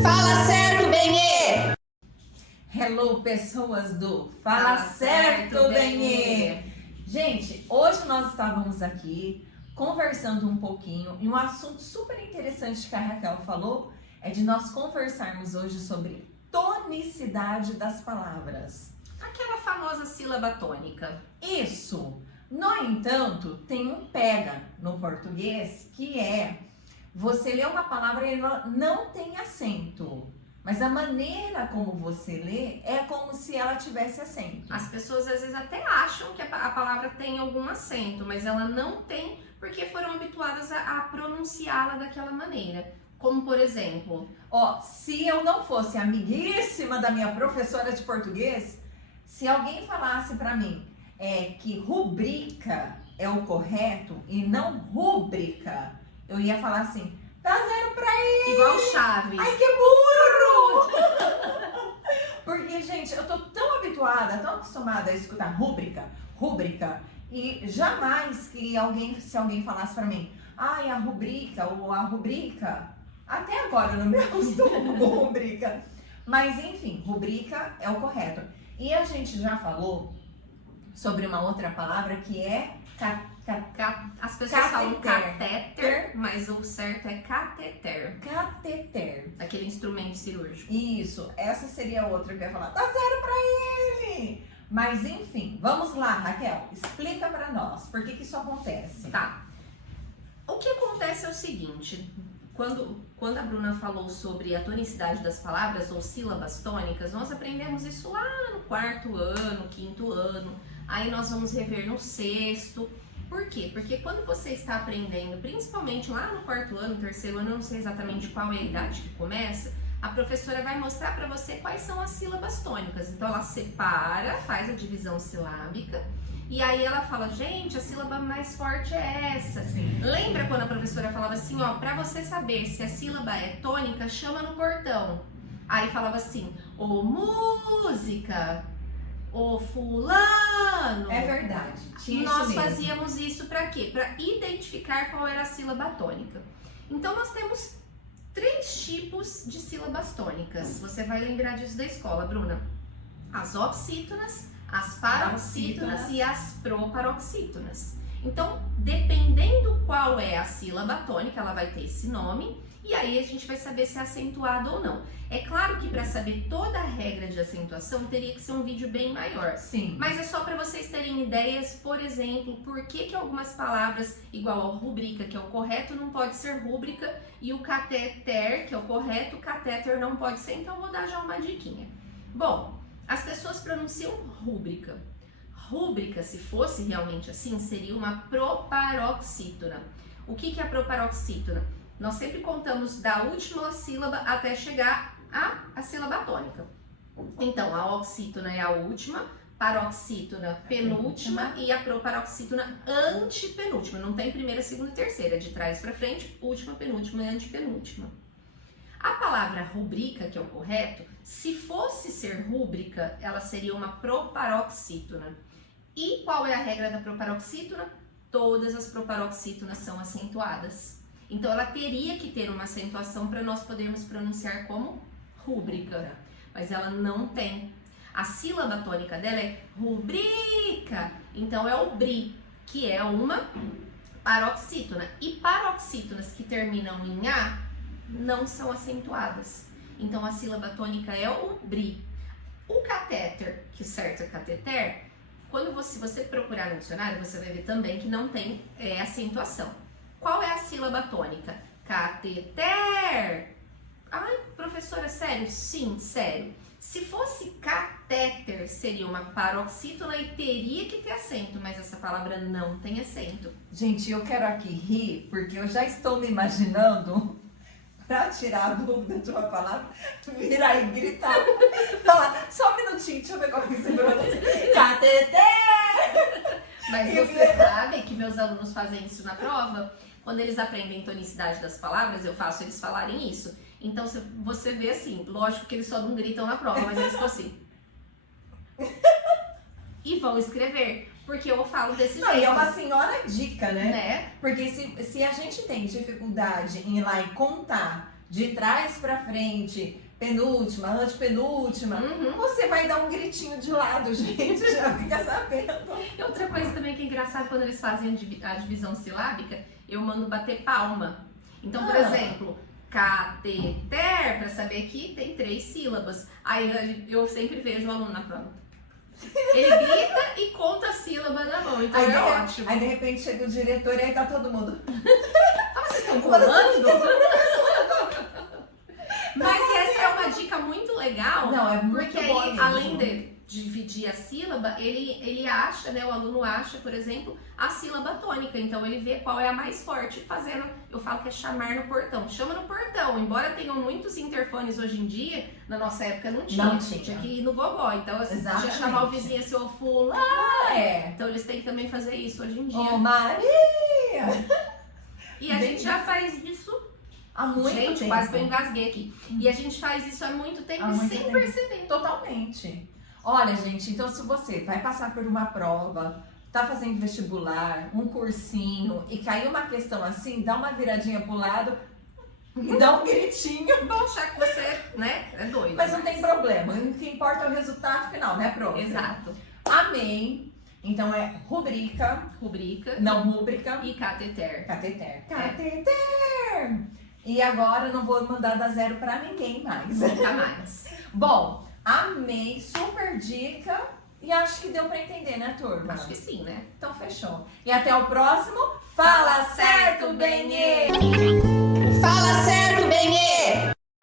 Fala certo, Benê! Hello, pessoas do Fala Certo, Benê! Gente, hoje nós estávamos aqui conversando um pouquinho e um assunto super interessante que a Raquel falou é de nós conversarmos hoje sobre tonicidade das palavras. Aquela famosa sílaba tônica. Isso! No entanto, tem um pega no português que é você lê uma palavra e ela não tem acento. Mas a maneira como você lê é como se ela tivesse acento. As pessoas às vezes até acham que a palavra tem algum acento, mas ela não tem porque foram habituadas a pronunciá-la daquela maneira. Como por exemplo, Ó, se eu não fosse amiguíssima da minha professora de português, se alguém falasse pra mim que rubrica é o correto e não rúbrica, eu ia falar assim, dá 0 pra ele. igual Chaves. Ai, que burro! Porque, gente, eu tô tão habituada, tão acostumada a escutar rúbrica, e jamais que se alguém falasse pra mim, ai, a rubrica, ou a rubrica, até agora eu não me acostumo com rubrica. Mas, enfim, rubrica é o correto. E a gente já falou sobre uma outra palavra que é As pessoas falam Catéter. catéter, mas o certo é cateter. cateter. Aquele instrumento cirúrgico. Isso, essa seria outra que eu ia falar. Dá 0 pra ele! Mas enfim, vamos lá, Raquel, explica pra nós por que isso acontece. Tá. O que acontece é o seguinte, quando a Bruna falou sobre a tonicidade das palavras ou sílabas tônicas, nós aprendemos isso lá no 4º ano, 5º ano, aí nós vamos rever no 6º. Por quê? Porque quando você está aprendendo, principalmente lá no 4º ano, 3º ano, eu não sei exatamente qual é a idade que começa, a professora vai mostrar para você quais são as sílabas tônicas. Então ela separa, faz a divisão silábica e aí ela fala, gente, a sílaba mais forte é essa. Sim. Lembra quando a professora falava assim, ó, para você saber se a sílaba é tônica, chama no portão. Aí falava assim, ô música, ô fulano. É verdade. Tinha Nós isso mesmo. fazíamos isso para quê? Para identificar qual era a sílaba tônica. Então nós temos 3 tipos de sílabas tônicas. Você vai lembrar disso da escola, Bruna. As oxítonas, as paroxítonas e as proparoxítonas. Então, dependendo qual é a sílaba tônica, ela vai ter esse nome. E aí a gente vai saber se é acentuada ou não. É claro que para saber toda a regra de acentuação teria que ser um vídeo bem maior. Sim. Mas é só para vocês terem ideias, por exemplo, por que algumas palavras, igual ao rubrica, que é o correto, não pode ser rúbrica, e o catéter, que é o correto, catéter não pode ser, então eu vou dar já uma diquinha. Bom, as pessoas pronunciam rúbrica. Rúbrica, se fosse realmente assim, seria uma proparoxítona. O que é a proparoxítona? Nós sempre contamos da última sílaba até chegar à sílaba tônica. Então, a oxítona é a última, paroxítona penúltima e a proparoxítona antepenúltima. Não tem primeira, segunda e terceira, é de trás para frente, última, penúltima e antepenúltima. A palavra rubrica, que é o correto, se fosse ser rúbrica, ela seria uma proparoxítona. E qual é a regra da proparoxítona? Todas as proparoxítonas são acentuadas. Então, ela teria que ter uma acentuação para nós podermos pronunciar como rúbrica, mas ela não tem. A sílaba tônica dela é rubrica, então é o bri, que é uma paroxítona. E paroxítonas que terminam em A não são acentuadas. Então, a sílaba tônica é o bri. O catéter, que o certo é cateter, se você procurar no dicionário, você vai ver também que não tem acentuação. Qual é a sílaba tônica? Cateter. Ai, professora, sério? Sim, sério. Se fosse catéter, seria uma paroxítona e teria que ter acento, mas essa palavra não tem acento. Gente, eu quero aqui rir, porque eu já estou me imaginando, pra tirar a dúvida de uma palavra, virar e gritar. Falar, só um minutinho, deixa eu ver qual que você pronuncia. Cateter! Mas você sabe que meus alunos fazem isso na prova? Quando eles aprendem tonicidade das palavras, eu faço eles falarem isso. Então você vê assim, lógico que eles só não gritam na prova, mas eles ficam assim. E vão escrever. Porque eu falo desse Não, e jeito. é uma senhora dica, né? Né? Porque se a gente tem dificuldade em ir lá e contar de trás pra frente, penúltima, antepenúltima, Uhum. você vai dar um gritinho de lado, gente, já fica sabendo. E outra coisa também que é engraçado quando eles fazem a divisão silábica, eu mando bater palma. Então, por exemplo, cateter, pra saber que tem 3 sílabas. Aí eu sempre vejo o aluno na prova. Ele grita e conta a sílaba na mão, então é ótimo. Aí de repente chega o diretor e aí tá todo mundo. Ah, vocês estão pulando? Mas essa é uma dica muito legal. Não, é muito Porque boa aí, mesmo. além de dividir a sílaba, ele acha, né, o aluno acha, por exemplo, a sílaba tônica. Então ele vê qual é a mais forte, fazendo, eu falo que é chamar no portão. Chama no portão, embora tenham muitos interfones hoje em dia, na nossa época não tinha. Não tinha. Tinha que ir no gogó. Então você tinha que Exatamente. chamar o vizinho, seu fulano. É. Então eles têm que também fazer isso hoje em dia. Ô, Maria! E a gente já faz isso. Há muito Gente, tempo. quase que eu engasguei aqui. E a gente faz isso há muito tempo Há muito sem tempo. perceber. Totalmente. Olha, gente, então se você vai passar por uma prova, tá fazendo vestibular, um cursinho e caiu uma questão assim, dá uma viradinha pro lado e dá um gritinho. Vão achar que você, né, é doido. Mas não tem problema. O que importa é o resultado final, né, prof? Exato. Amém. Então é rubrica, Rubrica não rúbrica, e cateter. cateter. Cateter! E agora eu não vou mandar dar 0 pra ninguém mais. Nunca mais. Bom, amei, super dica. E acho que deu pra entender, né, turma? Acho que sim, né? Então fechou. E até o próximo. Fala certo, Benê! Fala certo, Benê!